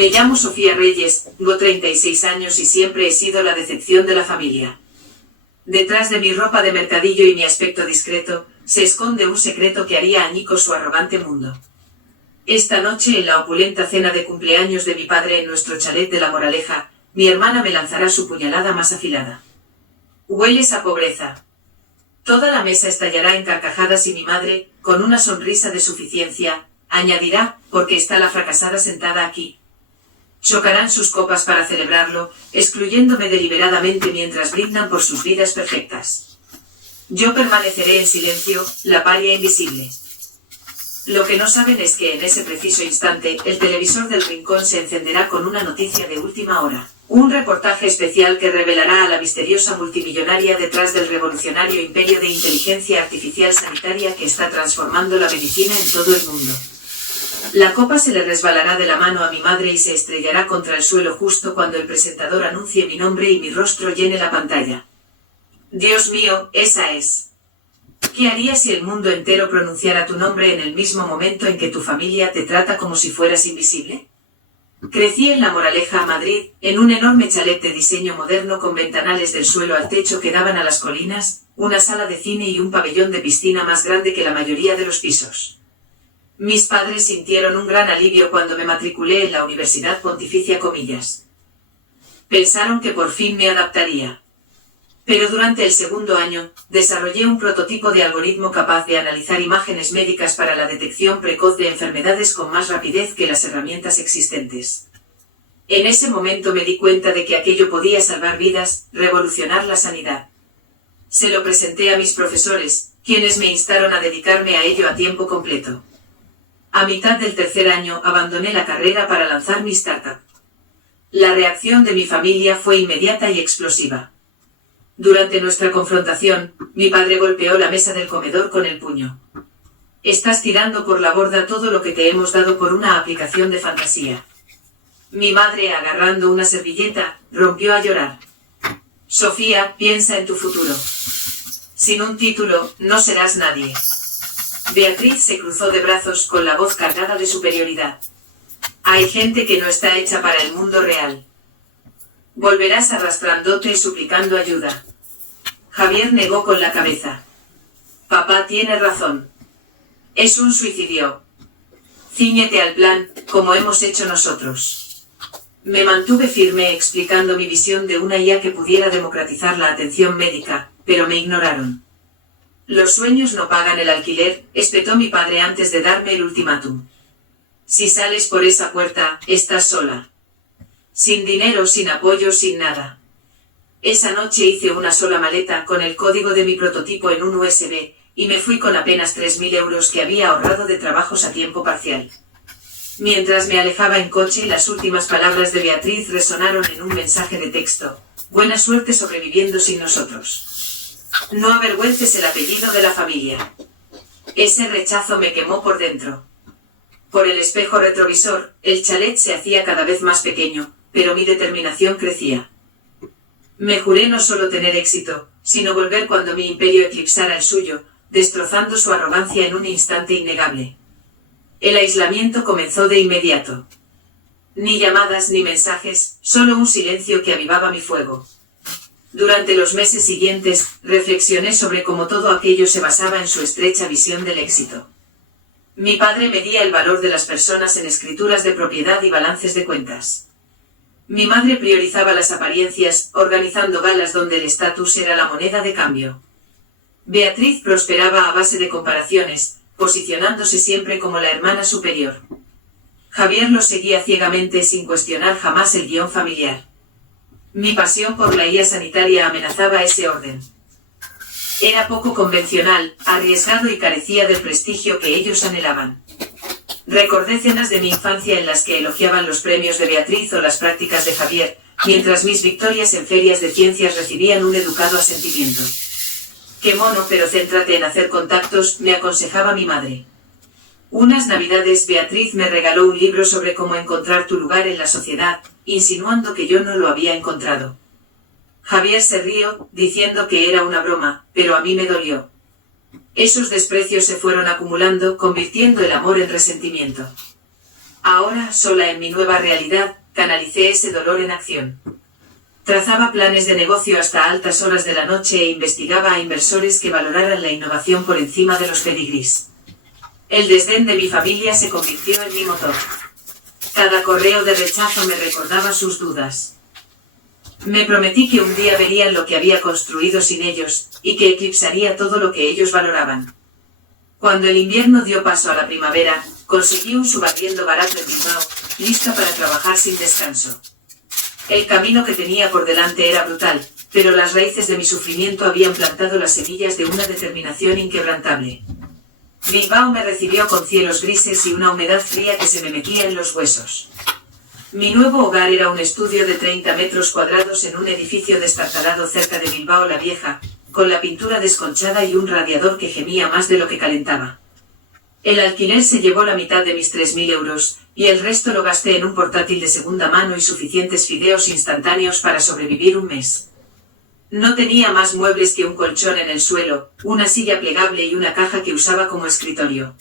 Me llamo Sofía Reyes, tengo 36 años y siempre he sido la decepción de la familia. Detrás de mi ropa de mercadillo y mi aspecto discreto, se esconde un secreto que haría añicos su arrogante mundo. Esta noche, en la opulenta cena de cumpleaños de mi padre en nuestro chalet de La Moraleja, mi hermana me lanzará su puñalada más afilada. Hueles a pobreza. Toda la mesa estallará en carcajadas y mi madre, con una sonrisa de suficiencia, añadirá, porque está la fracasada sentada aquí. Chocarán sus copas para celebrarlo, excluyéndome deliberadamente mientras brindan por sus vidas perfectas. Yo permaneceré en silencio, la paria invisible. Lo que no saben es que en ese preciso instante, el televisor del rincón se encenderá con una noticia de última hora. Un reportaje especial que revelará a la misteriosa multimillonaria detrás del revolucionario imperio de inteligencia artificial sanitaria que está transformando la medicina en todo el mundo. La copa se le resbalará de la mano a mi madre y se estrellará contra el suelo justo cuando el presentador anuncie mi nombre y mi rostro llene la pantalla. Dios mío, esa es. ¿Qué harías si el mundo entero pronunciara tu nombre en el mismo momento en que tu familia te trata como si fueras invisible? Crecí en La Moraleja, Madrid, en un enorme chalet de diseño moderno con ventanales del suelo al techo que daban a las colinas, una sala de cine y un pabellón de piscina más grande que la mayoría de los pisos. Mis padres sintieron un gran alivio cuando me matriculé en la Universidad Pontificia Comillas. Pensaron que por fin me adaptaría. Pero durante el segundo año, desarrollé un prototipo de algoritmo capaz de analizar imágenes médicas para la detección precoz de enfermedades con más rapidez que las herramientas existentes. En ese momento me di cuenta de que aquello podía salvar vidas, revolucionar la sanidad. Se lo presenté a mis profesores, quienes me instaron a dedicarme a ello a tiempo completo. A mitad del tercer año abandoné la carrera para lanzar mi startup. La reacción de mi familia fue inmediata y explosiva. Durante nuestra confrontación, mi padre golpeó la mesa del comedor con el puño. Estás tirando por la borda todo lo que te hemos dado por una aplicación de fantasía. Mi madre, agarrando una servilleta, rompió a llorar. Sofía, piensa en tu futuro. Sin un título, no serás nadie. Beatriz se cruzó de brazos con la voz cargada de superioridad. Hay gente que no está hecha para el mundo real. Volverás arrastrándote suplicando ayuda. Javier negó con la cabeza. Papá tiene razón. Es un suicidio. Cíñete al plan, como hemos hecho nosotros. Me mantuve firme explicando mi visión de una IA que pudiera democratizar la atención médica, pero me ignoraron. Los sueños no pagan el alquiler, espetó mi padre antes de darme el ultimátum. Si sales por esa puerta, estás sola. Sin dinero, sin apoyo, sin nada. Esa noche hice una sola maleta con el código de mi prototipo en un USB, y me fui con apenas 3.000 euros que había ahorrado de trabajos a tiempo parcial. Mientras me alejaba en coche, las últimas palabras de Beatriz resonaron en un mensaje de texto. Buena suerte sobreviviendo sin nosotros. No avergüences el apellido de la familia. Ese rechazo me quemó por dentro. Por el espejo retrovisor, el chalet se hacía cada vez más pequeño, pero mi determinación crecía. Me juré no solo tener éxito, sino volver cuando mi imperio eclipsara el suyo, destrozando su arrogancia en un instante innegable. El aislamiento comenzó de inmediato. Ni llamadas ni mensajes, solo un silencio que avivaba mi fuego. Durante los meses siguientes, reflexioné sobre cómo todo aquello se basaba en su estrecha visión del éxito. Mi padre medía el valor de las personas en escrituras de propiedad y balances de cuentas. Mi madre priorizaba las apariencias, organizando galas donde el estatus era la moneda de cambio. Beatriz prosperaba a base de comparaciones, posicionándose siempre como la hermana superior. Javier lo seguía ciegamente sin cuestionar jamás el guión familiar. Mi pasión por la IA sanitaria amenazaba ese orden. Era poco convencional, arriesgado y carecía del prestigio que ellos anhelaban. Recordé cenas de mi infancia en las que elogiaban los premios de Beatriz o las prácticas de Javier, mientras mis victorias en ferias de ciencias recibían un educado asentimiento. Qué mono, pero céntrate en hacer contactos, me aconsejaba mi madre. Unas navidades Beatriz me regaló un libro sobre cómo encontrar tu lugar en la sociedad, insinuando que yo no lo había encontrado. Javier se rió, diciendo que era una broma, pero a mí me dolió. Esos desprecios se fueron acumulando, convirtiendo el amor en resentimiento. Ahora, sola en mi nueva realidad, canalicé ese dolor en acción. Trazaba planes de negocio hasta altas horas de la noche e investigaba a inversores que valoraran la innovación por encima de los pedigrís. El desdén de mi familia se convirtió en mi motor. Cada correo de rechazo me recordaba sus dudas. Me prometí que un día verían lo que había construido sin ellos, y que eclipsaría todo lo que ellos valoraban. Cuando el invierno dio paso a la primavera, conseguí un subarriendo barato en Bilbao, lista para trabajar sin descanso. El camino que tenía por delante era brutal, pero las raíces de mi sufrimiento habían plantado las semillas de una determinación inquebrantable. Bilbao me recibió con cielos grises y una humedad fría que se me metía en los huesos. Mi nuevo hogar era un estudio de 30 metros cuadrados en un edificio destartalado cerca de Bilbao la Vieja, con la pintura desconchada y un radiador que gemía más de lo que calentaba. El alquiler se llevó la mitad de mis 3.000 euros, y el resto lo gasté en un portátil de segunda mano y suficientes fideos instantáneos para sobrevivir un mes. No tenía más muebles que un colchón en el suelo, una silla plegable y una caja que usaba como escritorio.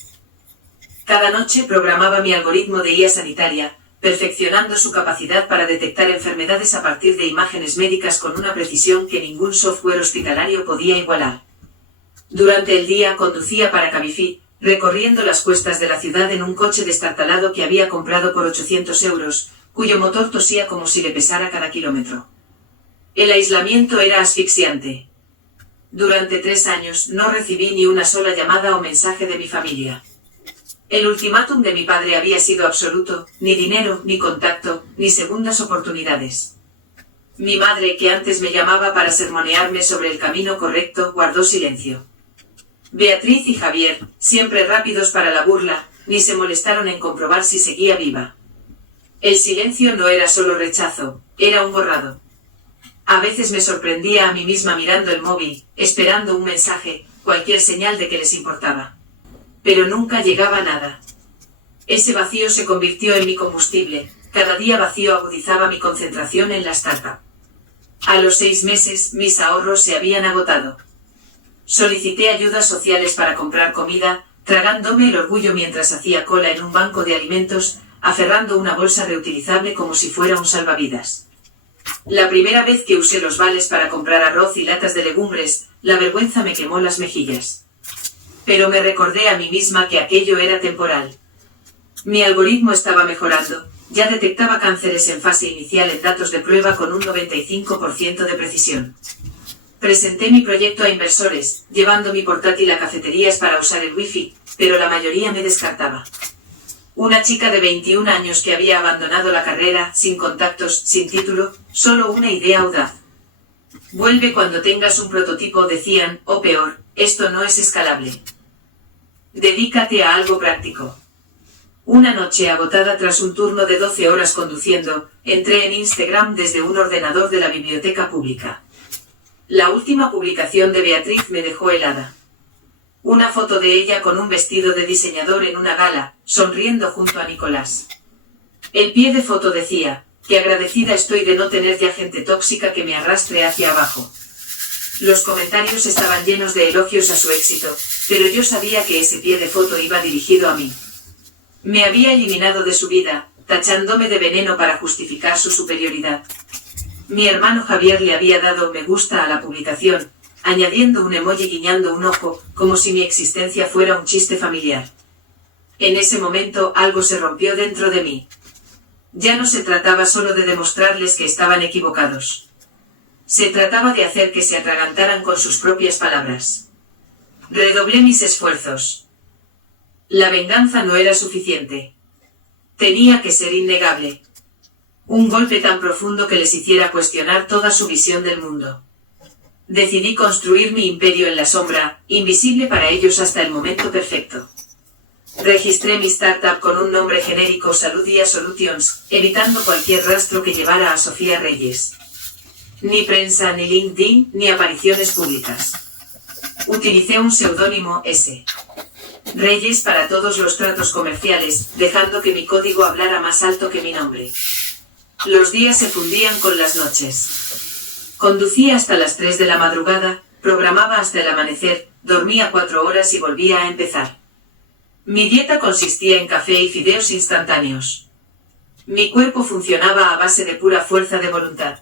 Cada noche programaba mi algoritmo de IA sanitaria, perfeccionando su capacidad para detectar enfermedades a partir de imágenes médicas con una precisión que ningún software hospitalario podía igualar. Durante el día conducía para Cabify, recorriendo las cuestas de la ciudad en un coche destartalado que había comprado por 800 euros, cuyo motor tosía como si le pesara cada kilómetro. El aislamiento era asfixiante. Durante 3 años no recibí ni una sola llamada o mensaje de mi familia. El ultimátum de mi padre había sido absoluto, ni dinero, ni contacto, ni segundas oportunidades. Mi madre, que antes me llamaba para sermonearme sobre el camino correcto, guardó silencio. Beatriz y Javier, siempre rápidos para la burla, ni se molestaron en comprobar si seguía viva. El silencio no era solo rechazo, era un borrado. A veces me sorprendía a mí misma mirando el móvil, esperando un mensaje, cualquier señal de que les importaba. Pero nunca llegaba nada. Ese vacío se convirtió en mi combustible, cada día vacío agudizaba mi concentración en la startup. A los 6 meses, mis ahorros se habían agotado. Solicité ayudas sociales para comprar comida, tragándome el orgullo mientras hacía cola en un banco de alimentos, aferrando una bolsa reutilizable como si fuera un salvavidas. La primera vez que usé los vales para comprar arroz y latas de legumbres, la vergüenza me quemó las mejillas. Pero me recordé a mí misma que aquello era temporal. Mi algoritmo estaba mejorando, ya detectaba cánceres en fase inicial en datos de prueba con un 95% de precisión. Presenté mi proyecto a inversores, llevando mi portátil a cafeterías para usar el wifi, pero la mayoría me descartaba. Una chica de 21 años que había abandonado la carrera, sin contactos, sin título, solo una idea audaz. Vuelve cuando tengas un prototipo, decían, o peor, esto no es escalable. Dedícate a algo práctico. Una noche agotada tras un turno de 12 horas conduciendo, entré en Instagram desde un ordenador de la biblioteca pública. La última publicación de Beatriz me dejó helada. Una foto de ella con un vestido de diseñador en una gala, sonriendo junto a Nicolás. El pie de foto decía, que agradecida estoy de no tener ya gente tóxica que me arrastre hacia abajo. Los comentarios estaban llenos de elogios a su éxito, pero yo sabía que ese pie de foto iba dirigido a mí. Me había eliminado de su vida, tachándome de veneno para justificar su superioridad. Mi hermano Javier le había dado me gusta a la publicación, añadiendo un emoji guiñando un ojo, como si mi existencia fuera un chiste familiar. En ese momento algo se rompió dentro de mí. Ya no se trataba solo de demostrarles que estaban equivocados. Se trataba de hacer que se atragantaran con sus propias palabras. Redoblé mis esfuerzos. La venganza no era suficiente. Tenía que ser innegable. Un golpe tan profundo que les hiciera cuestionar toda su visión del mundo. Decidí construir mi imperio en la sombra, invisible para ellos hasta el momento perfecto. Registré mi startup con un nombre genérico Saludia Solutions, evitando cualquier rastro que llevara a Sofía Reyes. Ni prensa, ni LinkedIn, ni apariciones públicas. Utilicé un seudónimo S. Reyes para todos los tratos comerciales, dejando que mi código hablara más alto que mi nombre. Los días se fundían con las noches. Conducía hasta las 3 de la madrugada, programaba hasta el amanecer, dormía 4 horas y volvía a empezar. Mi dieta consistía en café y fideos instantáneos. Mi cuerpo funcionaba a base de pura fuerza de voluntad.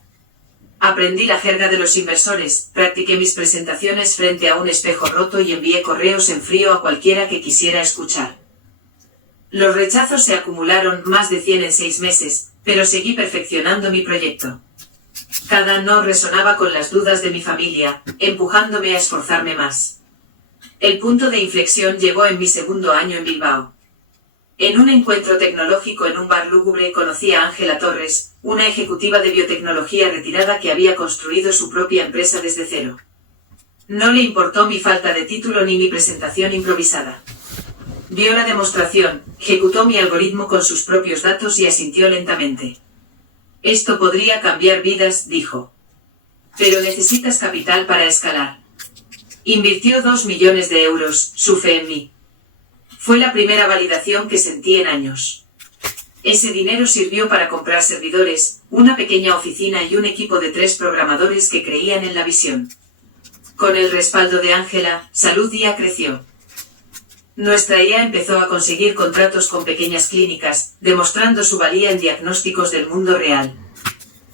Aprendí la jerga de los inversores, practiqué mis presentaciones frente a un espejo roto y envié correos en frío a cualquiera que quisiera escuchar. Los rechazos se acumularon, más de 100 en 6 meses, pero seguí perfeccionando mi proyecto. Cada no resonaba con las dudas de mi familia, empujándome a esforzarme más. El punto de inflexión llegó en mi segundo año en Bilbao. En un encuentro tecnológico en un bar lúgubre conocí a Ángela Torres, una ejecutiva de biotecnología retirada que había construido su propia empresa desde cero. No le importó mi falta de título ni mi presentación improvisada. Vio la demostración, ejecutó mi algoritmo con sus propios datos y asintió lentamente. Esto podría cambiar vidas, dijo. Pero necesitas capital para escalar. Invirtió 2 millones de euros, su fe en mí. Fue la primera validación que sentí en años. Ese dinero sirvió para comprar servidores, una pequeña oficina y un equipo de 3 programadores que creían en la visión. Con el respaldo de Ángela, Salud IA creció. Nuestra IA empezó a conseguir contratos con pequeñas clínicas, demostrando su valía en diagnósticos del mundo real.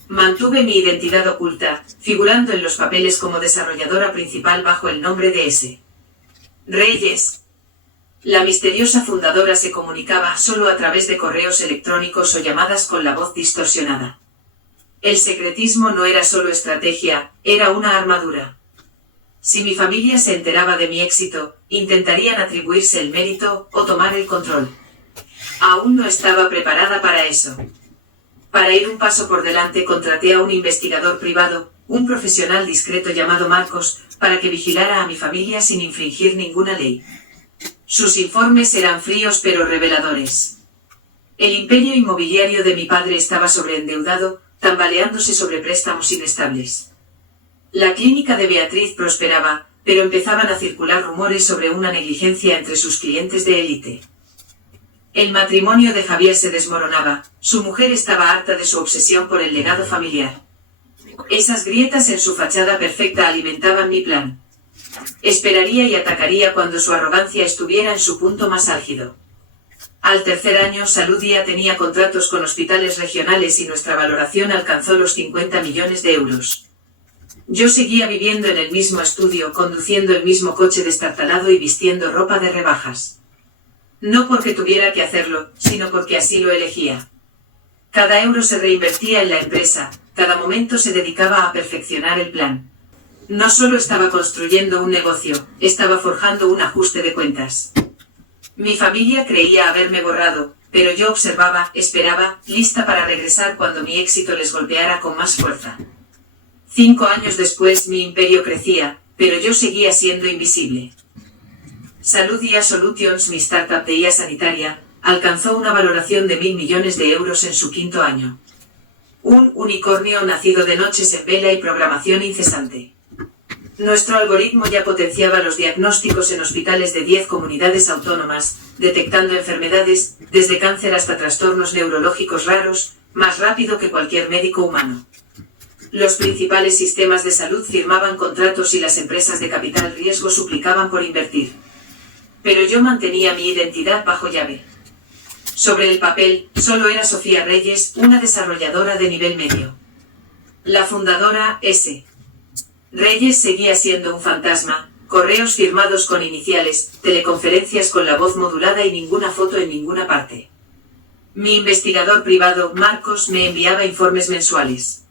Mantuve mi identidad oculta, figurando en los papeles como desarrolladora principal bajo el nombre de S. Reyes. La misteriosa fundadora se comunicaba solo a través de correos electrónicos o llamadas con la voz distorsionada. El secretismo no era solo estrategia, era una armadura. Si mi familia se enteraba de mi éxito, intentarían atribuirse el mérito o tomar el control. Aún no estaba preparada para eso. Para ir un paso por delante contraté a un investigador privado, un profesional discreto llamado Marcos, para que vigilara a mi familia sin infringir ninguna ley. Sus informes eran fríos pero reveladores. El imperio inmobiliario de mi padre estaba sobreendeudado, tambaleándose sobre préstamos inestables. La clínica de Beatriz prosperaba, pero empezaban a circular rumores sobre una negligencia entre sus clientes de élite. El matrimonio de Javier se desmoronaba, su mujer estaba harta de su obsesión por el legado familiar. Esas grietas en su fachada perfecta alimentaban mi plan. Esperaría y atacaría cuando su arrogancia estuviera en su punto más álgido. Al tercer año, Salud IA tenía contratos con hospitales regionales y nuestra valoración alcanzó los 50 millones de euros. Yo seguía viviendo en el mismo estudio, conduciendo el mismo coche destartalado y vistiendo ropa de rebajas. No porque tuviera que hacerlo, sino porque así lo elegía. Cada euro se reinvertía en la empresa, cada momento se dedicaba a perfeccionar el plan. No solo estaba construyendo un negocio, estaba forjando un ajuste de cuentas. Mi familia creía haberme borrado, pero yo observaba, esperaba, lista para regresar cuando mi éxito les golpeara con más fuerza. 5 años después mi imperio crecía, pero yo seguía siendo invisible. Salud IA Solutions, mi startup de IA sanitaria, alcanzó una valoración de 1.000 millones de euros en su 5º año. Un unicornio nacido de noches en vela y programación incesante. Nuestro algoritmo ya potenciaba los diagnósticos en hospitales de 10 comunidades autónomas, detectando enfermedades, desde cáncer hasta trastornos neurológicos raros, más rápido que cualquier médico humano. Los principales sistemas de salud firmaban contratos y las empresas de capital riesgo suplicaban por invertir. Pero yo mantenía mi identidad bajo llave. Sobre el papel, solo era Sofía Reyes, una desarrolladora de nivel medio. La fundadora, S. Reyes, seguía siendo un fantasma, correos firmados con iniciales, teleconferencias con la voz modulada y ninguna foto en ninguna parte. Mi investigador privado, Marcos, me enviaba informes mensuales.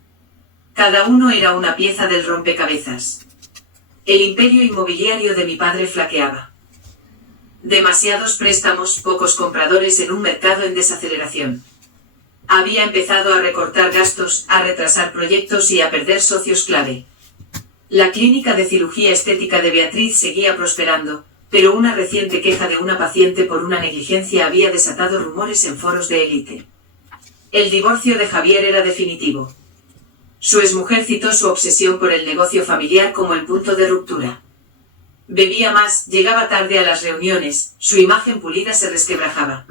Cada uno era una pieza del rompecabezas. El imperio inmobiliario de mi padre flaqueaba. Demasiados préstamos, pocos compradores en un mercado en desaceleración. Había empezado a recortar gastos, a retrasar proyectos y a perder socios clave. La clínica de cirugía estética de Beatriz seguía prosperando, pero una reciente queja de una paciente por una negligencia había desatado rumores en foros de élite. El divorcio de Javier era definitivo. Su exmujer citó su obsesión por el negocio familiar como el punto de ruptura. Bebía más, llegaba tarde a las reuniones, su imagen pulida se resquebrajaba.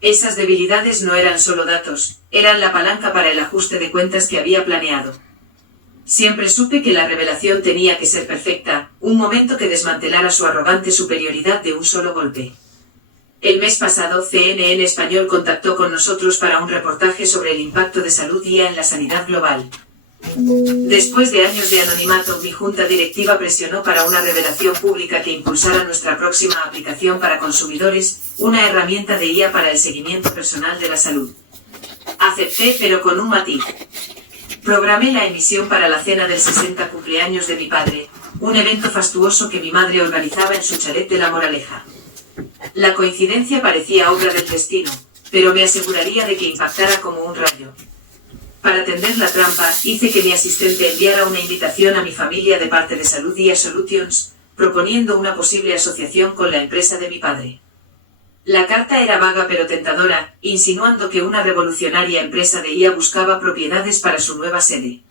Esas debilidades no eran solo datos, eran la palanca para el ajuste de cuentas que había planeado. Siempre supe que la revelación tenía que ser perfecta, un momento que desmantelara su arrogante superioridad de un solo golpe. El mes pasado CNN Español contactó con nosotros para un reportaje sobre el impacto de salud IA en la sanidad global. Después de años de anonimato, mi junta directiva presionó para una revelación pública que impulsara nuestra próxima aplicación para consumidores, una herramienta de IA para el seguimiento personal de la salud. Acepté, pero con un matiz. Programé la emisión para la cena del 60 cumpleaños de mi padre, un evento fastuoso que mi madre organizaba en su chalet de La Moraleja. La coincidencia parecía obra del destino, pero me aseguraría de que impactara como un rayo. Para tender la trampa, hice que mi asistente enviara una invitación a mi familia de parte de Salud IA Solutions, proponiendo una posible asociación con la empresa de mi padre. La carta era vaga pero tentadora, insinuando que una revolucionaria empresa de IA buscaba propiedades para su nueva sede.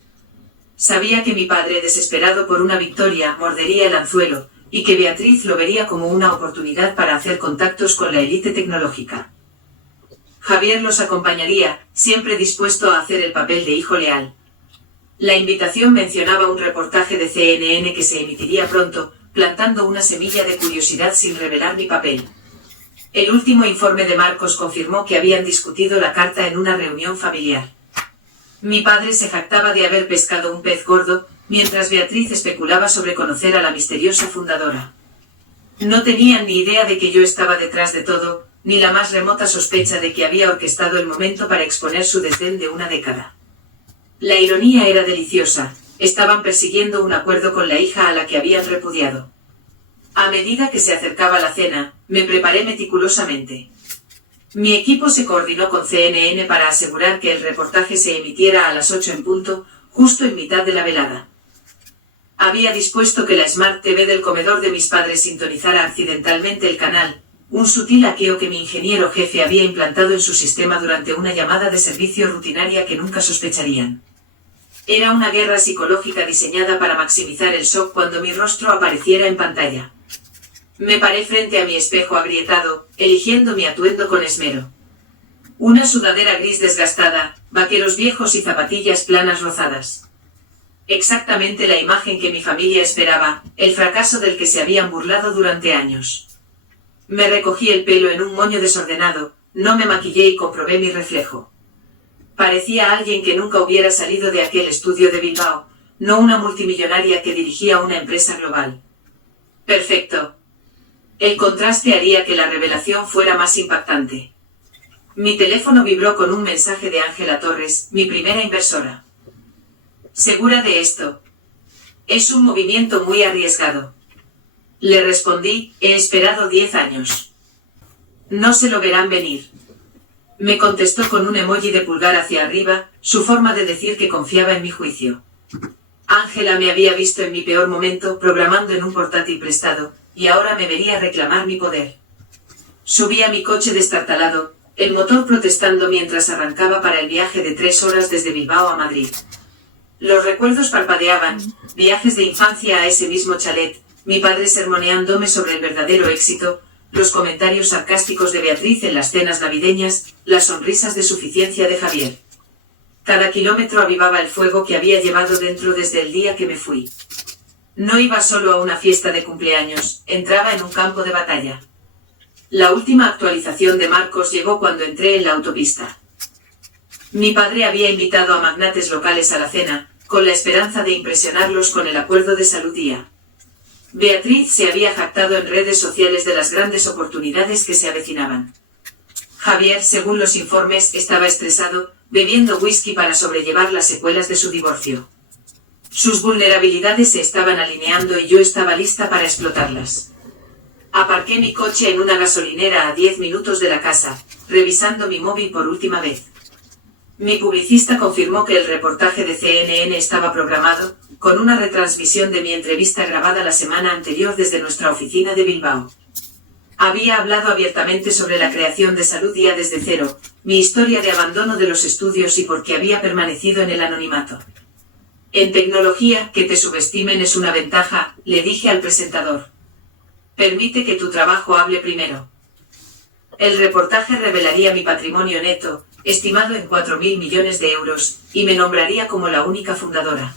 Sabía que mi padre, desesperado por una victoria, mordería el anzuelo, y que Beatriz lo vería como una oportunidad para hacer contactos con la élite tecnológica. Javier los acompañaría, siempre dispuesto a hacer el papel de hijo leal. La invitación mencionaba un reportaje de CNN que se emitiría pronto, plantando una semilla de curiosidad sin revelar mi papel. El último informe de Marcos confirmó que habían discutido la carta en una reunión familiar. Mi padre se jactaba de haber pescado un pez gordo, mientras Beatriz especulaba sobre conocer a la misteriosa fundadora. No tenían ni idea de que yo estaba detrás de todo, ni la más remota sospecha de que había orquestado el momento para exponer su desdén de una década. La ironía era deliciosa, estaban persiguiendo un acuerdo con la hija a la que habían repudiado. A medida que se acercaba la cena, me preparé meticulosamente. Mi equipo se coordinó con CNN para asegurar que el reportaje se emitiera a las 8 en punto, justo en mitad de la velada. Había dispuesto que la Smart TV del comedor de mis padres sintonizara accidentalmente el canal, un sutil hackeo que mi ingeniero jefe había implantado en su sistema durante una llamada de servicio rutinaria que nunca sospecharían. Era una guerra psicológica diseñada para maximizar el shock cuando mi rostro apareciera en pantalla. Me paré frente a mi espejo agrietado, eligiendo mi atuendo con esmero. Una sudadera gris desgastada, vaqueros viejos y zapatillas planas rozadas. Exactamente la imagen que mi familia esperaba, el fracaso del que se habían burlado durante años. Me recogí el pelo en un moño desordenado, no me maquillé y comprobé mi reflejo. Parecía alguien que nunca hubiera salido de aquel estudio de Bilbao, no una multimillonaria que dirigía una empresa global. Perfecto. El contraste haría que la revelación fuera más impactante. Mi teléfono vibró con un mensaje de Ángela Torres, mi primera inversora. ¿Segura de esto? Es un movimiento muy arriesgado. Le respondí, he esperado 10 años. No se lo verán venir. Me contestó con un emoji de pulgar hacia arriba, su forma de decir que confiaba en mi juicio. Ángela me había visto en mi peor momento, programando en un portátil prestado, y ahora me vería reclamar mi poder. Subí a mi coche destartalado, el motor protestando mientras arrancaba para el viaje de 3 horas desde Bilbao a Madrid. Los recuerdos parpadeaban, viajes de infancia a ese mismo chalet, mi padre sermoneándome sobre el verdadero éxito, los comentarios sarcásticos de Beatriz en las cenas navideñas, las sonrisas de suficiencia de Javier. Cada kilómetro avivaba el fuego que había llevado dentro desde el día que me fui. No iba solo a una fiesta de cumpleaños, entraba en un campo de batalla. La última actualización de Marcos llegó cuando entré en la autopista. Mi padre había invitado a magnates locales a la cena, con la esperanza de impresionarlos con el acuerdo de Salud IA. Beatriz se había jactado en redes sociales de las grandes oportunidades que se avecinaban. Javier, según los informes, estaba estresado, bebiendo whisky para sobrellevar las secuelas de su divorcio. Sus vulnerabilidades se estaban alineando y yo estaba lista para explotarlas. Aparqué mi coche en una gasolinera a 10 minutos de la casa, revisando mi móvil por última vez. Mi publicista confirmó que el reportaje de CNN estaba programado, con una retransmisión de mi entrevista grabada la semana anterior desde nuestra oficina de Bilbao. Había hablado abiertamente sobre la creación de Salud IA desde cero, mi historia de abandono de los estudios y por qué había permanecido en el anonimato. En tecnología, que te subestimen es una ventaja, le dije al presentador. Permite que tu trabajo hable primero. El reportaje revelaría mi patrimonio neto, estimado en 4.000 millones de euros, y me nombraría como la única fundadora.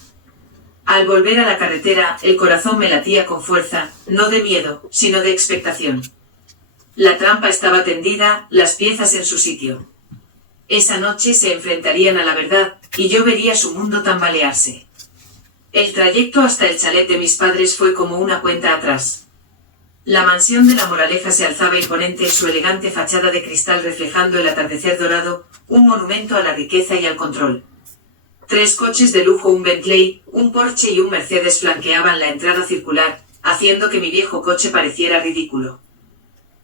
Al volver a la carretera, el corazón me latía con fuerza, no de miedo, sino de expectación. La trampa estaba tendida, las piezas en su sitio. Esa noche se enfrentarían a la verdad, y yo vería su mundo tambalearse. El trayecto hasta el chalet de mis padres fue como una cuenta atrás. La mansión de la Moraleja se alzaba imponente, su elegante fachada de cristal reflejando el atardecer dorado, un monumento a la riqueza y al control. 3 coches de lujo, un Bentley, un Porsche y un Mercedes flanqueaban la entrada circular, haciendo que mi viejo coche pareciera ridículo.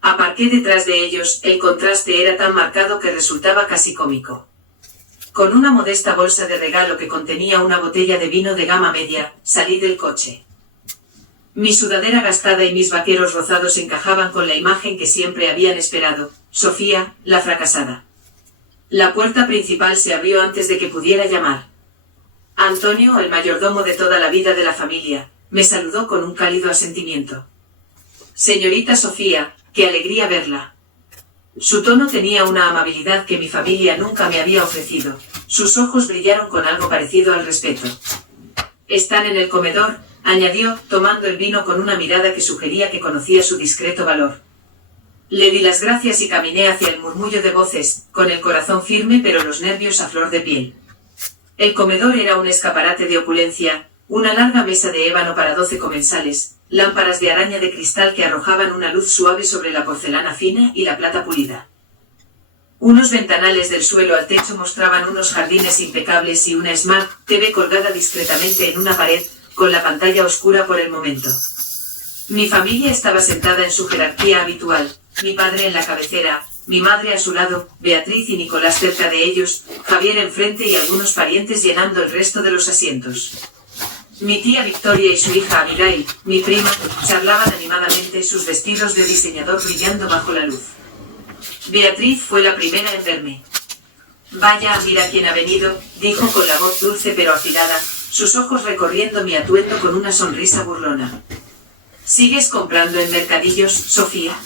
Aparqué detrás de ellos, el contraste era tan marcado que resultaba casi cómico. Con una modesta bolsa de regalo que contenía una botella de vino de gama media, salí del coche. Mi sudadera gastada y mis vaqueros rozados encajaban con la imagen que siempre habían esperado, Sofía, la fracasada. La puerta principal se abrió antes de que pudiera llamar. Antonio, el mayordomo de toda la vida de la familia, me saludó con un cálido asentimiento. Señorita Sofía, qué alegría verla. Su tono tenía una amabilidad que mi familia nunca me había ofrecido. Sus ojos brillaron con algo parecido al respeto. Están en el comedor, añadió, tomando el vino con una mirada que sugería que conocía su discreto valor. Le di las gracias y caminé hacia el murmullo de voces, con el corazón firme pero los nervios a flor de piel. El comedor era un escaparate de opulencia, una larga mesa de ébano para 12 comensales, lámparas de araña de cristal que arrojaban una luz suave sobre la porcelana fina y la plata pulida. Unos ventanales del suelo al techo mostraban unos jardines impecables y una Smart TV colgada discretamente en una pared, con la pantalla oscura por el momento. Mi familia estaba sentada en su jerarquía habitual, mi padre en la cabecera, mi madre a su lado, Beatriz y Nicolás cerca de ellos, Javier enfrente y algunos parientes llenando el resto de los asientos. Mi tía Victoria y su hija Abigail, mi prima, charlaban animadamente, sus vestidos de diseñador brillando bajo la luz. Beatriz fue la primera en verme. Vaya, mira quién ha venido, dijo con la voz dulce pero afilada, sus ojos recorriendo mi atuendo con una sonrisa burlona. ¿Sigues comprando en mercadillos, Sofía?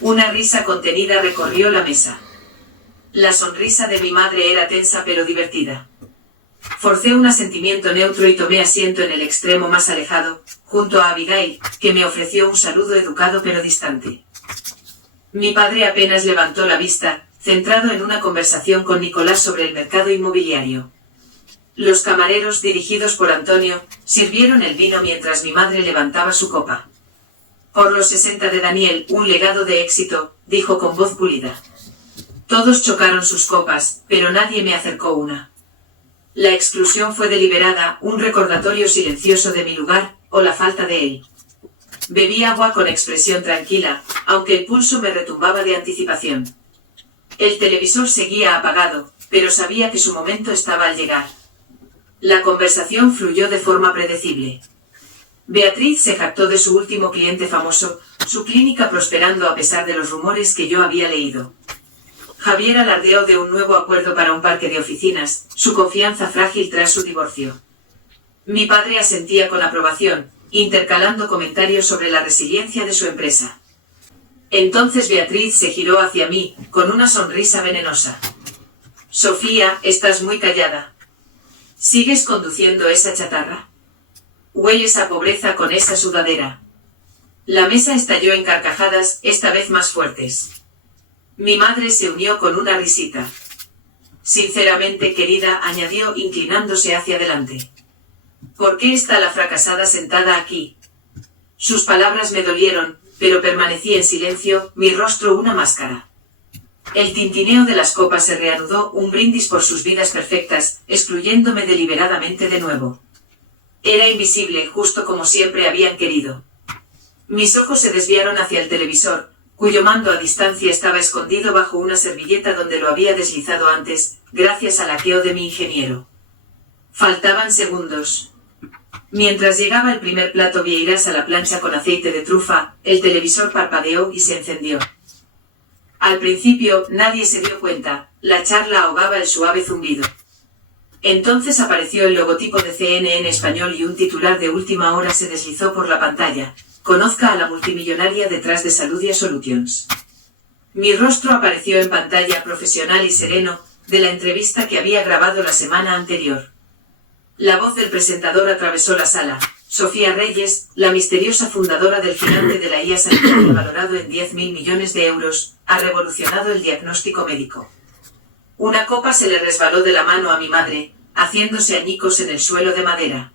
Una risa contenida recorrió la mesa. La sonrisa de mi madre era tensa pero divertida. Forcé un asentimiento neutro y tomé asiento en el extremo más alejado, junto a Abigail, que me ofreció un saludo educado pero distante. Mi padre apenas levantó la vista, centrado en una conversación con Nicolás sobre el mercado inmobiliario. Los camareros, dirigidos por Antonio, sirvieron el vino mientras mi madre levantaba su copa. Por los 60 de Daniel, un legado de éxito, dijo con voz pulida. Todos chocaron sus copas, pero nadie me acercó una. La exclusión fue deliberada, un recordatorio silencioso de mi lugar, o la falta de él. Bebí agua con expresión tranquila, aunque el pulso me retumbaba de anticipación. El televisor seguía apagado, pero sabía que su momento estaba al llegar. La conversación fluyó de forma predecible. Beatriz se jactó de su último cliente famoso, su clínica prosperando a pesar de los rumores que yo había leído. Javier alardeó de un nuevo acuerdo para un parque de oficinas, su confianza frágil tras su divorcio. Mi padre asentía con aprobación, intercalando comentarios sobre la resiliencia de su empresa. Entonces Beatriz se giró hacia mí, con una sonrisa venenosa. Sofía, estás muy callada. ¿Sigues conduciendo esa chatarra? Hueles a pobreza con esa sudadera. La mesa estalló en carcajadas, esta vez más fuertes. Mi madre se unió con una risita. Sinceramente, querida, añadió, inclinándose hacia adelante. ¿Por qué está la fracasada sentada aquí? Sus palabras me dolieron, pero permanecí en silencio, mi rostro una máscara. El tintineo de las copas se reanudó, un brindis por sus vidas perfectas, excluyéndome deliberadamente de nuevo. Era invisible, justo como siempre habían querido. Mis ojos se desviaron hacia el televisor, cuyo mando a distancia estaba escondido bajo una servilleta donde lo había deslizado antes, gracias al hackeo de mi ingeniero. Faltaban segundos. Mientras llegaba el primer plato vieiras a la plancha con aceite de trufa, el televisor parpadeó y se encendió. Al principio, nadie se dio cuenta, la charla ahogaba el suave zumbido. Entonces apareció el logotipo de CNN en español y un titular de última hora se deslizó por la pantalla. Conozca a la multimillonaria detrás de Saludia Solutions. Mi rostro apareció en pantalla profesional y sereno, de la entrevista que había grabado la semana anterior. La voz del presentador atravesó la sala. Sofía Reyes, la misteriosa fundadora del gigante de la IA sanitaria valorado en 10.000 millones de euros, ha revolucionado el diagnóstico médico. Una copa se le resbaló de la mano a mi madre, haciéndose añicos en el suelo de madera.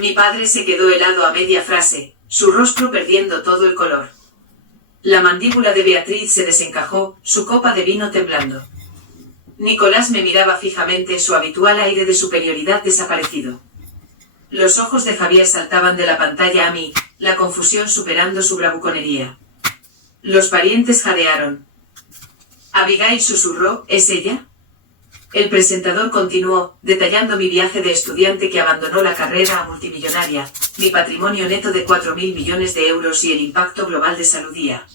Mi padre se quedó helado a media frase, su rostro perdiendo todo el color. La mandíbula de Beatriz se desencajó, su copa de vino temblando. Nicolás me miraba fijamente, su habitual aire de superioridad desaparecido. Los ojos de Javier saltaban de la pantalla a mí, la confusión superando su bravuconería. Los parientes jadearon. Abigail susurró, ¿es ella? El presentador continuó, detallando mi viaje de estudiante que abandonó la carrera a multimillonaria, mi patrimonio neto de 4.000 millones de euros y el impacto global de Salud IA.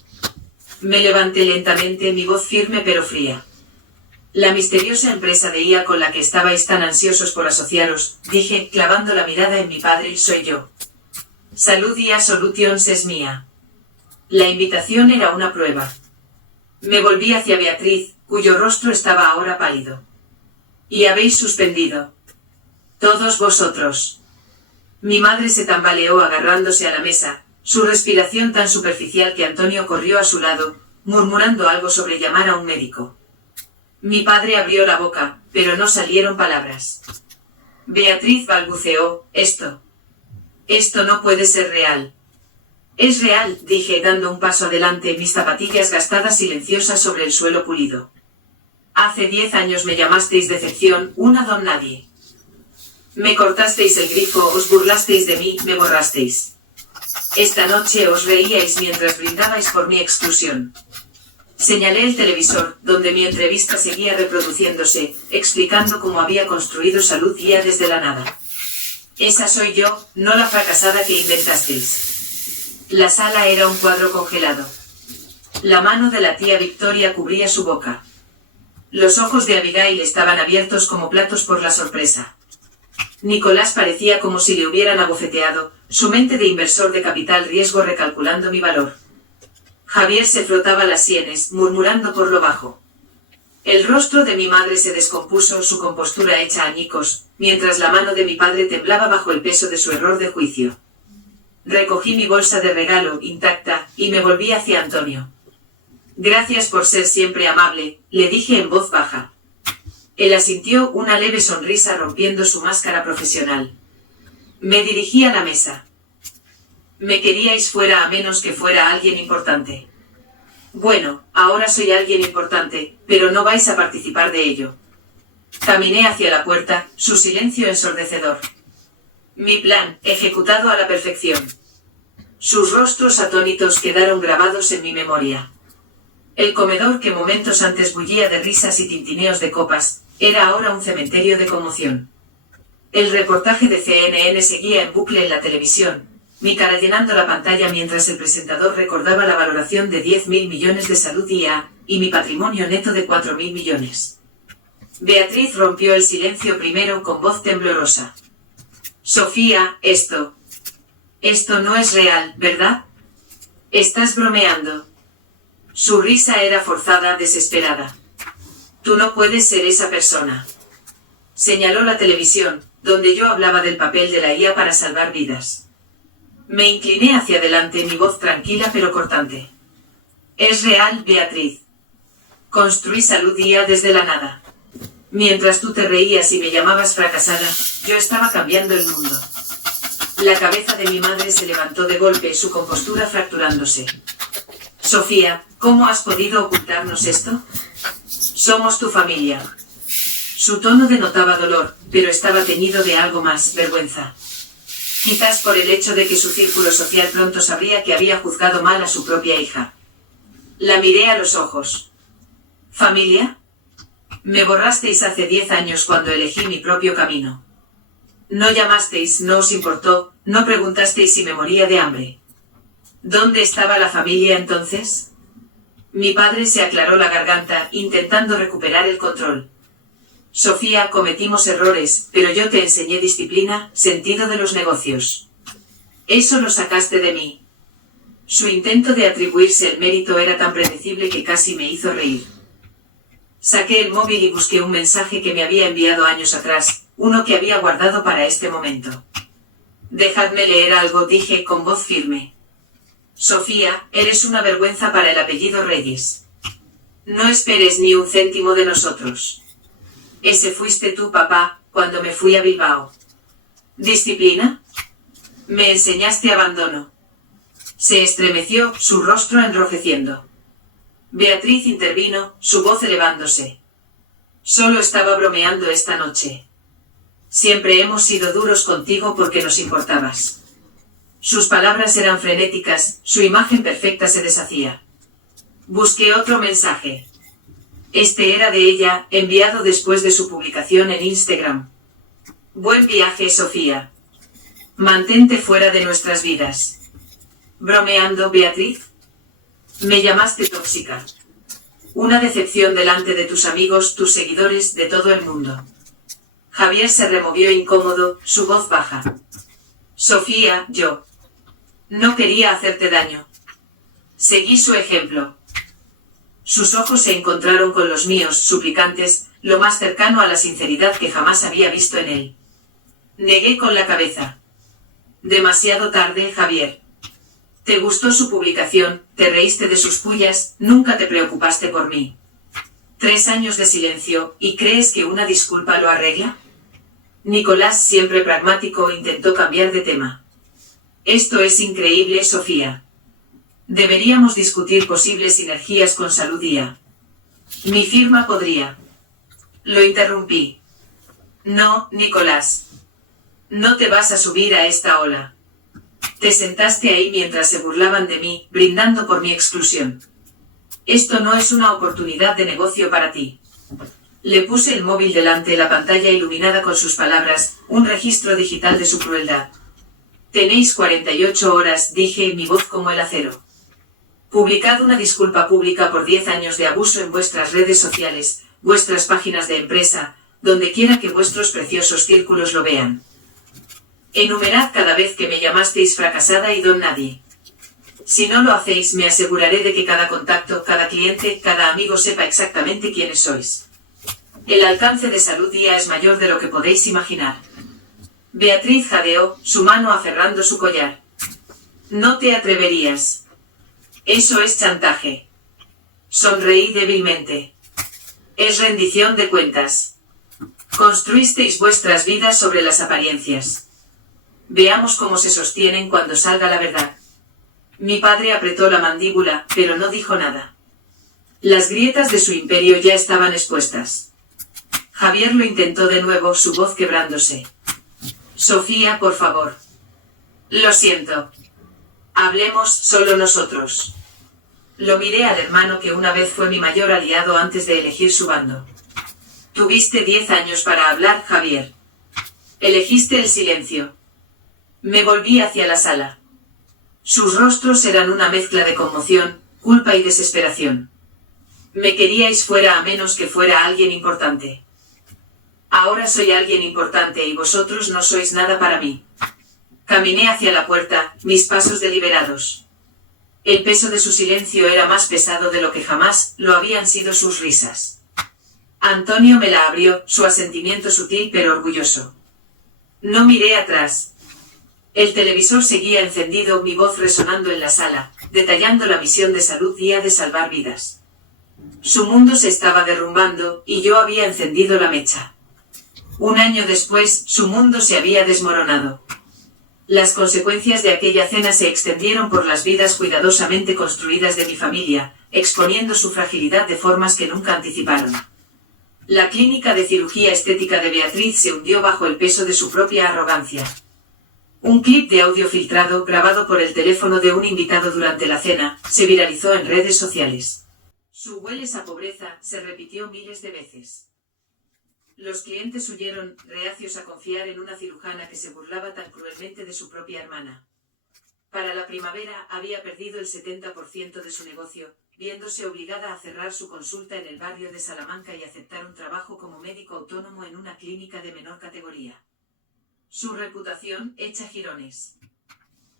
Me levanté lentamente, mi voz firme pero fría. La misteriosa empresa de IA con la que estabais tan ansiosos por asociaros, dije, clavando la mirada en mi padre, soy yo. Salud IA Solutions es mía. La invitación era una prueba. Me volví hacia Beatriz, cuyo rostro estaba ahora pálido. Y habéis suspendido. Todos vosotros. Mi madre se tambaleó agarrándose a la mesa, su respiración tan superficial que Antonio corrió a su lado, murmurando algo sobre llamar a un médico. Mi padre abrió la boca, pero no salieron palabras. Beatriz balbuceó, esto no puede ser real. Es real, dije dando un paso adelante, mis zapatillas gastadas silenciosas sobre el suelo pulido. Hace 10 años me llamasteis decepción, una don nadie. Me cortasteis el grifo, os burlasteis de mí, me borrasteis. Esta noche os reíais mientras brindabais por mi exclusión. Señalé el televisor, donde mi entrevista seguía reproduciéndose, explicando cómo había construido Salud IA desde la nada. Esa soy yo, no la fracasada que inventasteis. La sala era un cuadro congelado. La mano de la tía Victoria cubría su boca. Los ojos de Abigail estaban abiertos como platos por la sorpresa. Nicolás parecía como si le hubieran abofeteado, su mente de inversor de capital riesgo recalculando mi valor. Javier se frotaba las sienes, murmurando por lo bajo. El rostro de mi madre se descompuso, su compostura hecha añicos, mientras la mano de mi padre temblaba bajo el peso de su error de juicio. Recogí mi bolsa de regalo, intacta, y me volví hacia Antonio. Gracias por ser siempre amable, le dije en voz baja. Él asintió, una leve sonrisa rompiendo su máscara profesional. Me dirigí a la mesa. Me queríais fuera a menos que fuera alguien importante. Bueno, ahora soy alguien importante, pero no vais a participar de ello. Caminé hacia la puerta, su silencio ensordecedor. Mi plan, ejecutado a la perfección. Sus rostros atónitos quedaron grabados en mi memoria. El comedor que momentos antes bullía de risas y tintineos de copas, era ahora un cementerio de conmoción. El reportaje de CNN seguía en bucle en la televisión, mi cara llenando la pantalla mientras el presentador recordaba la valoración de 10.000 millones de Salud IA, y mi patrimonio neto de 4.000 millones. Beatriz rompió el silencio primero con voz temblorosa. Sofía, esto no es real, ¿verdad? Estás bromeando. Su risa era forzada, desesperada. Tú no puedes ser esa persona. Señaló la televisión, donde yo hablaba del papel de la IA para salvar vidas. Me incliné hacia adelante, mi voz tranquila pero cortante. Es real, Beatriz. Construí Salud IA desde la nada. Mientras tú te reías y me llamabas fracasada, yo estaba cambiando el mundo. La cabeza de mi madre se levantó de golpe, su compostura fracturándose. Sofía, ¿cómo has podido ocultarnos esto? Somos tu familia. Su tono denotaba dolor, pero estaba teñido de algo más, vergüenza. Quizás por el hecho de que su círculo social pronto sabría que había juzgado mal a su propia hija. La miré a los ojos. ¿Familia? Me borrasteis hace 10 años cuando elegí mi propio camino. No llamasteis, no os importó, no preguntasteis si me moría de hambre. ¿Dónde estaba la familia entonces? Mi padre se aclaró la garganta, intentando recuperar el control. Sofía, cometimos errores, pero yo te enseñé disciplina, sentido de los negocios. Eso lo sacaste de mí. Su intento de atribuirse el mérito era tan predecible que casi me hizo reír. Saqué el móvil y busqué un mensaje que me había enviado años atrás, uno que había guardado para este momento. Dejadme leer algo, dije con voz firme. Sofía, eres una vergüenza para el apellido Reyes. No esperes ni un céntimo de nosotros. Ese fuiste tú, papá, cuando me fui a Bilbao. ¿Disciplina? Me enseñaste abandono. Se estremeció, su rostro enrojeciendo. Beatriz intervino, su voz elevándose. Solo estaba bromeando esta noche. Siempre hemos sido duros contigo porque nos importabas. Sus palabras eran frenéticas, su imagen perfecta se deshacía. Busqué otro mensaje. Este era de ella, enviado después de su publicación en Instagram. Buen viaje, Sofía. Mantente fuera de nuestras vidas. ¿Bromeando, Beatriz? Me llamaste tóxica. Una decepción delante de tus amigos, tus seguidores, de todo el mundo. Javier se removió incómodo, su voz baja. Sofía, yo. No quería hacerte daño. Seguí su ejemplo. Sus ojos se encontraron con los míos, suplicantes, lo más cercano a la sinceridad que jamás había visto en él. Negué con la cabeza. Demasiado tarde, Javier. Te gustó su publicación, te reíste de sus pullas, nunca te preocupaste por mí. 3 años de silencio, ¿y crees que una disculpa lo arregla? Nicolás, siempre pragmático, intentó cambiar de tema. Esto es increíble, Sofía. Deberíamos discutir posibles sinergias con Salud IA. Mi firma podría. Lo interrumpí. No, Nicolás. No te vas a subir a esta ola. Te sentaste ahí mientras se burlaban de mí, brindando por mi exclusión. Esto no es una oportunidad de negocio para ti. Le puse el móvil delante de la pantalla iluminada con sus palabras, un registro digital de su crueldad. Tenéis 48 horas, dije, mi voz como el acero. Publicad una disculpa pública por 10 años de abuso en vuestras redes sociales, vuestras páginas de empresa, donde quiera que vuestros preciosos círculos lo vean. Enumerad cada vez que me llamasteis fracasada y don nadie. Si no lo hacéis, me aseguraré de que cada contacto, cada cliente, cada amigo sepa exactamente quiénes sois. El alcance de Salud IA es mayor de lo que podéis imaginar. Beatriz jadeó, su mano aferrando su collar. No te atreverías. Eso es chantaje. Sonreí débilmente. Es rendición de cuentas. Construisteis vuestras vidas sobre las apariencias. Veamos cómo se sostienen cuando salga la verdad. Mi padre apretó la mandíbula, pero no dijo nada. Las grietas de su imperio ya estaban expuestas. Javier lo intentó de nuevo, su voz quebrándose. Sofía, por favor. Lo siento. Hablemos solo nosotros. Lo miré al hermano que una vez fue mi mayor aliado antes de elegir su bando. Tuviste 10 años para hablar, Javier. Elegiste el silencio. Me volví hacia la sala. Sus rostros eran una mezcla de conmoción, culpa y desesperación. Me queríais fuera a menos que fuera alguien importante. Ahora soy alguien importante y vosotros no sois nada para mí. Caminé hacia la puerta, mis pasos deliberados. El peso de su silencio era más pesado de lo que jamás lo habían sido sus risas. Antonio me la abrió, su asentimiento sutil pero orgulloso. No miré atrás. El televisor seguía encendido, mi voz resonando en la sala, detallando la misión de Salud IA de salvar vidas. Su mundo se estaba derrumbando, y yo había encendido la mecha. 1 año después, su mundo se había desmoronado. Las consecuencias de aquella cena se extendieron por las vidas cuidadosamente construidas de mi familia, exponiendo su fragilidad de formas que nunca anticiparon. La clínica de cirugía estética de Beatriz se hundió bajo el peso de su propia arrogancia. Un clip de audio filtrado, grabado por el teléfono de un invitado durante la cena, se viralizó en redes sociales. Su "hueles a pobreza" se repitió miles de veces. Los clientes huyeron, reacios a confiar en una cirujana que se burlaba tan cruelmente de su propia hermana. Para la primavera había perdido el 70% de su negocio, viéndose obligada a cerrar su consulta en el barrio de Salamanca y aceptar un trabajo como médico autónomo en una clínica de menor categoría. Su reputación, hecha jirones.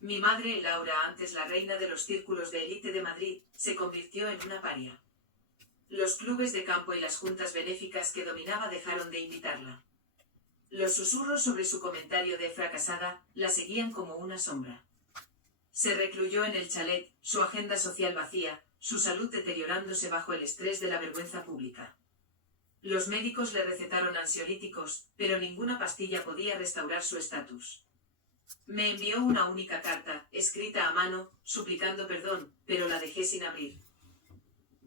Mi madre, Laura, antes la reina de los círculos de élite de Madrid, se convirtió en una paria. Los clubes de campo y las juntas benéficas que dominaba dejaron de invitarla. Los susurros sobre su comentario de fracasada la seguían como una sombra. Se recluyó en el chalet, su agenda social vacía, su salud deteriorándose bajo el estrés de la vergüenza pública. Los médicos le recetaron ansiolíticos, pero ninguna pastilla podía restaurar su estatus. Me envió una única carta, escrita a mano, suplicando perdón, pero la dejé sin abrir.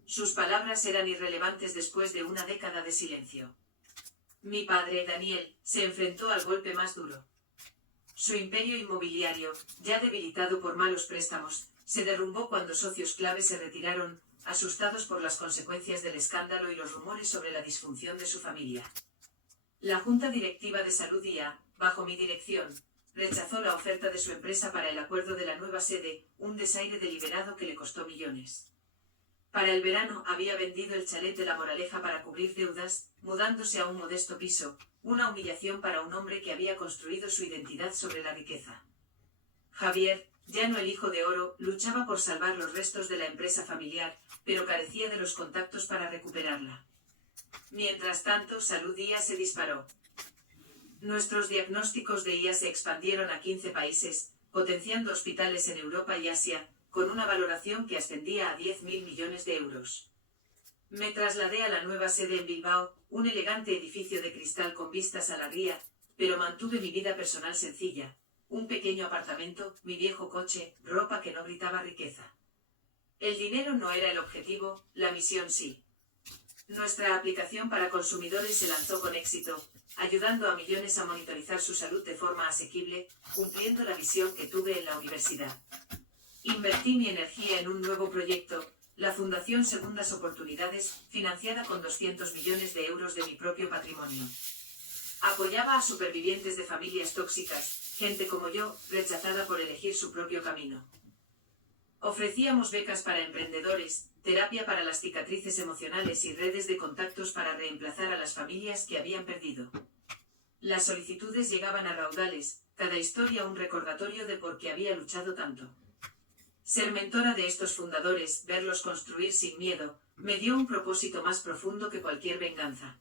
Sus palabras eran irrelevantes después de una década de silencio. Mi padre, Daniel, se enfrentó al golpe más duro. Su imperio inmobiliario, ya debilitado por malos préstamos, se derrumbó cuando socios clave se retiraron, asustados por las consecuencias del escándalo y los rumores sobre la disfunción de su familia. La junta directiva de Salud IA, bajo mi dirección, rechazó la oferta de su empresa para el acuerdo de la nueva sede, un desaire deliberado que le costó millones. Para el verano había vendido el chalet de La Moraleja para cubrir deudas, mudándose a un modesto piso, una humillación para un hombre que había construido su identidad sobre la riqueza. Javier, ya no el hijo de oro, luchaba por salvar los restos de la empresa familiar, pero carecía de los contactos para recuperarla. Mientras tanto, Salud IA se disparó. Nuestros diagnósticos de IA se expandieron a 15 países, potenciando hospitales en Europa y Asia, con una valoración que ascendía a 10.000 millones de euros. Me trasladé a la nueva sede en Bilbao, un elegante edificio de cristal con vistas a la ría, pero mantuve mi vida personal sencilla, un pequeño apartamento, mi viejo coche, ropa que no gritaba riqueza. El dinero no era el objetivo, la misión sí. Nuestra aplicación para consumidores se lanzó con éxito, ayudando a millones a monitorizar su salud de forma asequible, cumpliendo la visión que tuve en la universidad. Invertí mi energía en un nuevo proyecto, la Fundación Segundas Oportunidades, financiada con 200 millones de euros de mi propio patrimonio. Apoyaba a supervivientes de familias tóxicas, gente como yo, rechazada por elegir su propio camino. Ofrecíamos becas para emprendedores, terapia para las cicatrices emocionales y redes de contactos para reemplazar a las familias que habían perdido. Las solicitudes llegaban a raudales, cada historia un recordatorio de por qué había luchado tanto. Ser mentora de estos fundadores, verlos construir sin miedo, me dio un propósito más profundo que cualquier venganza.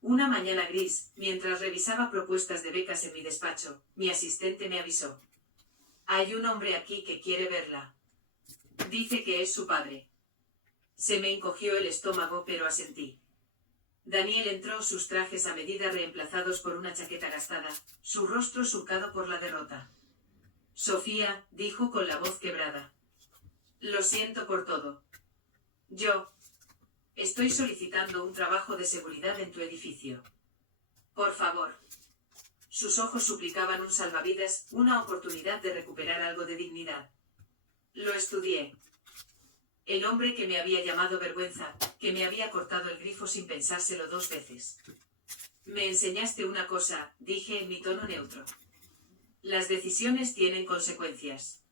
Una mañana gris, mientras revisaba propuestas de becas en mi despacho, mi asistente me avisó. Hay un hombre aquí que quiere verla. Dice que es su padre. Se me encogió el estómago, pero asentí. Daniel entró, sus trajes a medida reemplazados por una chaqueta gastada, su rostro surcado por la derrota. Sofía, dijo con la voz quebrada. Lo siento por todo. Yo estoy solicitando un trabajo de seguridad en tu edificio. Por favor. Sus ojos suplicaban un salvavidas, una oportunidad de recuperar algo de dignidad. Lo estudié. El hombre que me había llamado vergüenza, que me había cortado el grifo sin pensárselo 2 veces. Me enseñaste una cosa, dije en mi tono neutro. Las decisiones tienen consecuencias.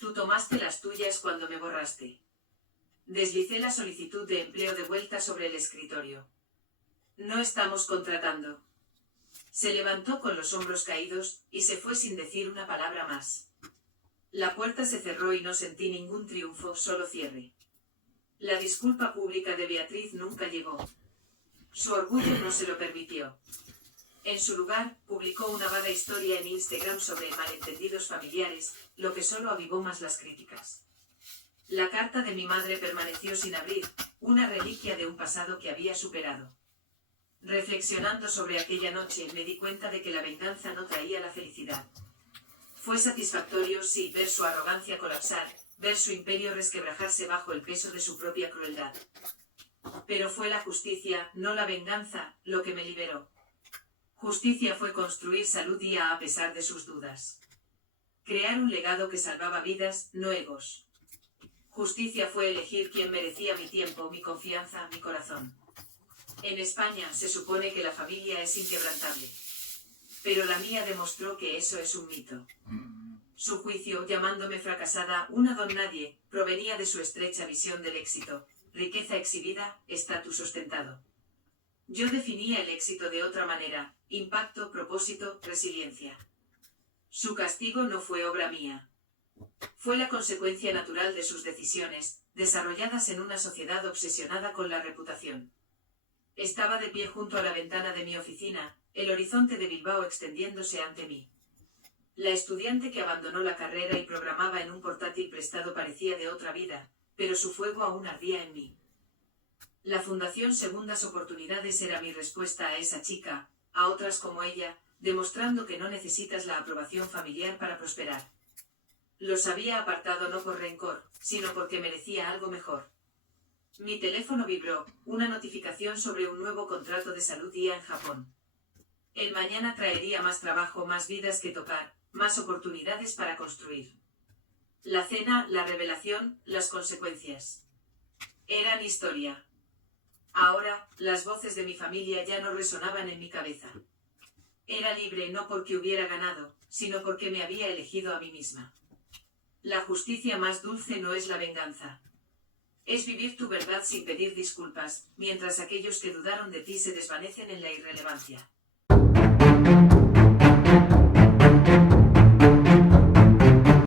Tú tomaste las tuyas cuando me borraste. Deslicé la solicitud de empleo de vuelta sobre el escritorio. No estamos contratando. Se levantó con los hombros caídos, y se fue sin decir una palabra más. La puerta se cerró y no sentí ningún triunfo, solo cierre. La disculpa pública de Beatriz nunca llegó. Su orgullo no se lo permitió. En su lugar, publicó una vaga historia en Instagram sobre malentendidos familiares, lo que solo avivó más las críticas. La carta de mi madre permaneció sin abrir, una reliquia de un pasado que había superado. Reflexionando sobre aquella noche, me di cuenta de que la venganza no traía la felicidad. Fue satisfactorio, sí, ver su arrogancia colapsar, ver su imperio resquebrajarse bajo el peso de su propia crueldad. Pero fue la justicia, no la venganza, lo que me liberó. Justicia fue construir Salud IA a pesar de sus dudas. Crear un legado que salvaba vidas, no egos. Justicia fue elegir quién merecía mi tiempo, mi confianza, mi corazón. En España se supone que la familia es inquebrantable. Pero la mía demostró que eso es un mito. Su juicio, llamándome fracasada, una don nadie, provenía de su estrecha visión del éxito, riqueza exhibida, estatus ostentado. Yo definía el éxito de otra manera, impacto, propósito, resiliencia. Su castigo no fue obra mía. Fue la consecuencia natural de sus decisiones, desarrolladas en una sociedad obsesionada con la reputación. Estaba de pie junto a la ventana de mi oficina, el horizonte de Bilbao extendiéndose ante mí. La estudiante que abandonó la carrera y programaba en un portátil prestado parecía de otra vida, pero su fuego aún ardía en mí. La Fundación Segundas Oportunidades era mi respuesta a esa chica, a otras como ella, demostrando que no necesitas la aprobación familiar para prosperar. Los había apartado no por rencor, sino porque merecía algo mejor. Mi teléfono vibró, una notificación sobre un nuevo contrato de salud IA en Japón. El mañana traería más trabajo, más vidas que tocar, más oportunidades para construir. La cena, la revelación, las consecuencias. Eran historia. Ahora, las voces de mi familia ya no resonaban en mi cabeza. Era libre no porque hubiera ganado, sino porque me había elegido a mí misma. La justicia más dulce no es la venganza. Es vivir tu verdad sin pedir disculpas, mientras aquellos que dudaron de ti se desvanecen en la irrelevancia.